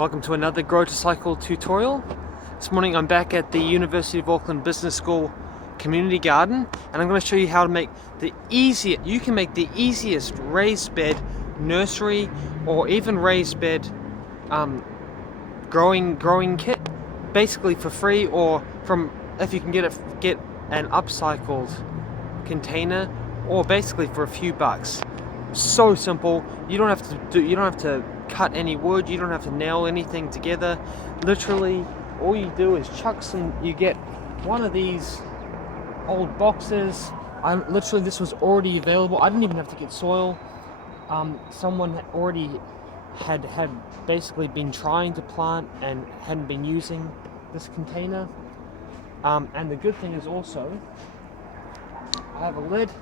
Welcome to another Grow to Cycle tutorial. This morning I'm back at the University of Auckland Business School community garden, and I'm going to show you how to make the easiest raised bed nursery or even raised bed growing kit, basically for free, or from if you can get an upcycled container, or basically for a few bucks. So simple. You don't have to cut any wood, you don't have to nail anything together. Literally all you do is you get one of these old boxes. This was already available. I didn't even have to get soil. Someone had basically been trying to plant and hadn't been using this container. And the good thing is also I have a lid.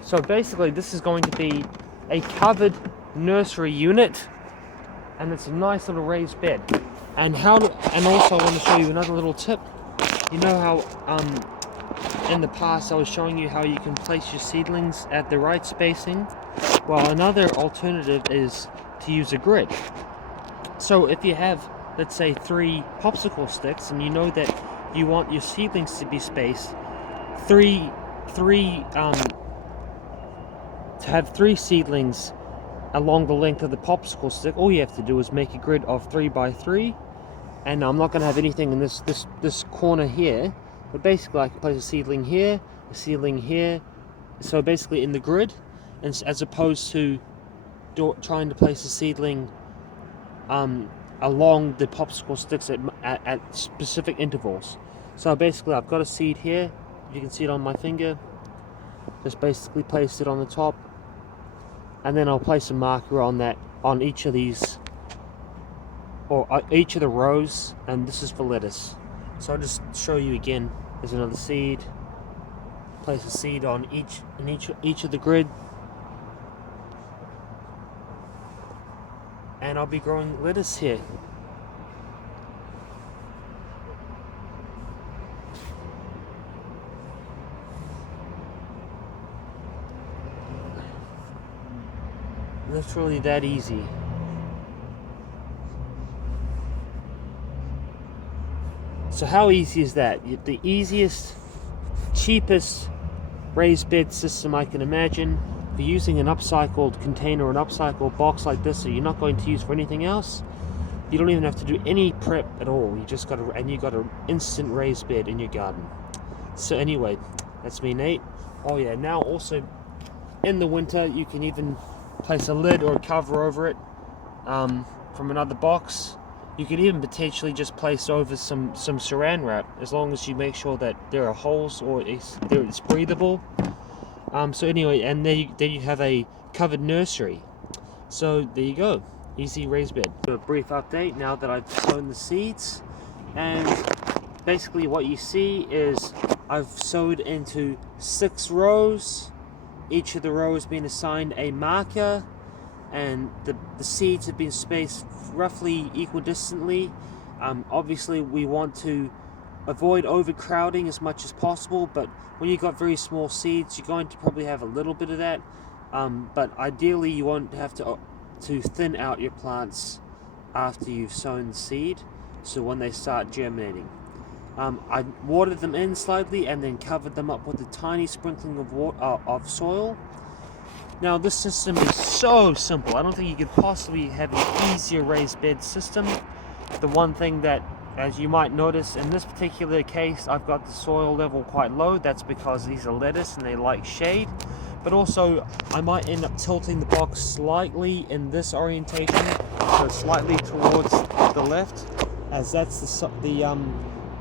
So basically this is going to be a covered nursery unit, and it's a nice little raised bed. And also I want to show you another little tip. You know how in the past I was showing you how you can place your seedlings at the right spacing? Well, another alternative is to use a grid. So if you have, let's say, 3 popsicle sticks, and you know that you want your seedlings to be spaced to have 3 seedlings along the length of the popsicle stick, all you have to do is make a grid of 3 by 3. And I'm not going to have anything in this corner here, but basically I can place a seedling here, a seedling here. So basically in the grid, and as opposed to trying to place a seedling along the popsicle sticks at specific intervals. So basically I've got a seed here. You can see it on my finger. Just basically place it on the top, and then I'll place a marker on each of these, or each of the rows, and this is for lettuce. So I'll just show you again. There's another seed. Place a seed on each of the grid, and I'll be growing lettuce here. Literally that easy. So how easy is that? The easiest, cheapest raised bed system I can imagine. If you're using an upcycled container or an upcycled box like this that you're not going to use for anything else, you don't even have to do any prep at all. You just got an instant raised bed in your garden. So anyway, that's me, Nate. Oh yeah, now also in the winter you can even place a lid or a cover over it from another box. You could even potentially just place over some saran wrap, as long as you make sure that there are holes or it's breathable. So anyway, and there you have a covered nursery. So there you go, easy raised bed. A brief update now that I've sown the seeds, and basically what you see is I've sowed into 6 rows. Each of the rows being assigned a marker, and the seeds have been spaced roughly equidistantly. Obviously we want to avoid overcrowding as much as possible, but when you've got very small seeds you're going to probably have a little bit of that, but ideally you won't have to thin out your plants after you've sown the seed, so when they start germinating. I watered them in slightly and then covered them up with a tiny sprinkling of soil. Now this system is so simple. I don't think you could possibly have an easier raised bed system. The one thing that, as you might notice, in this particular case I've got the soil level quite low. That's because these are lettuce and they like shade. But also I might end up tilting the box slightly in this orientation, so slightly towards the left, as that's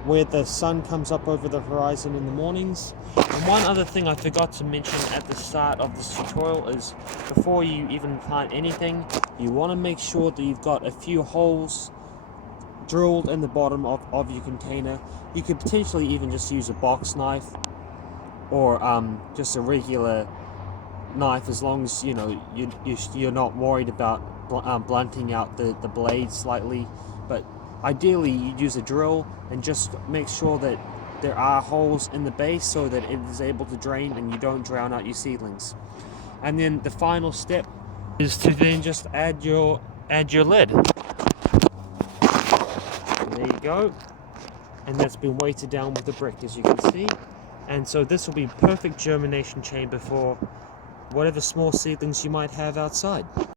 where the sun comes up over the horizon in the mornings. And one other thing I forgot to mention at the start of this tutorial is, before you even plant anything, you want to make sure that you've got a few holes drilled in the bottom of your container. You could potentially even just use a box knife, or just a regular knife, as long as you know you're not worried about blunting out the blade slightly. But ideally you'd use a drill and just make sure that there are holes in the base so that it is able to drain and you don't drown out your seedlings. And then the final step is to then just add your lid. there you go. And that's been weighted down with the brick, as you can see. And so this will be perfect germination chamber for whatever small seedlings you might have outside.